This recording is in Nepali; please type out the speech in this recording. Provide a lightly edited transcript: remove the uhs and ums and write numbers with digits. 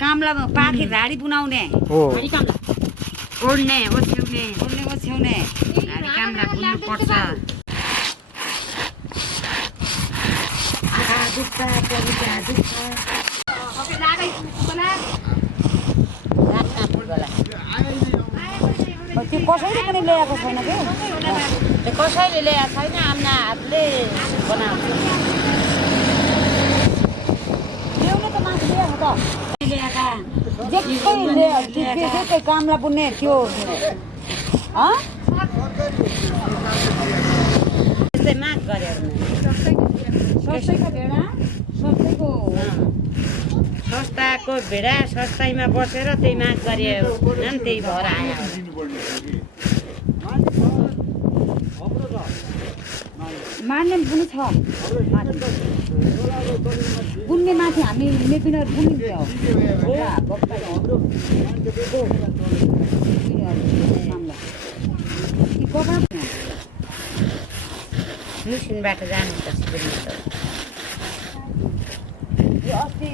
कामला पाखी राडी बुनाउने ओड्ने ओछ्याउने राडी कामला बुन्नु पर्छ। त्यो कसैले पनि ल्याएको छैन कि कसैले ल्याएको छैन, आफ्ना हातले बनाउँछ। ल्याउनु त मान्छे ल्याएको त ल्याएका जेकै कामला बुन्ने त्यो त्यस्तै माग गरे सस्तैको भेडा सस्तैको सस्ताको भेडा सस्ताइमा बसेर त्यही माग गरे त्यही भएर आयो। मार्ने पनि छ बुन्ने माथि हामी मेपिनर बुनिन्छ मिसिनबाट जानु त अस्ति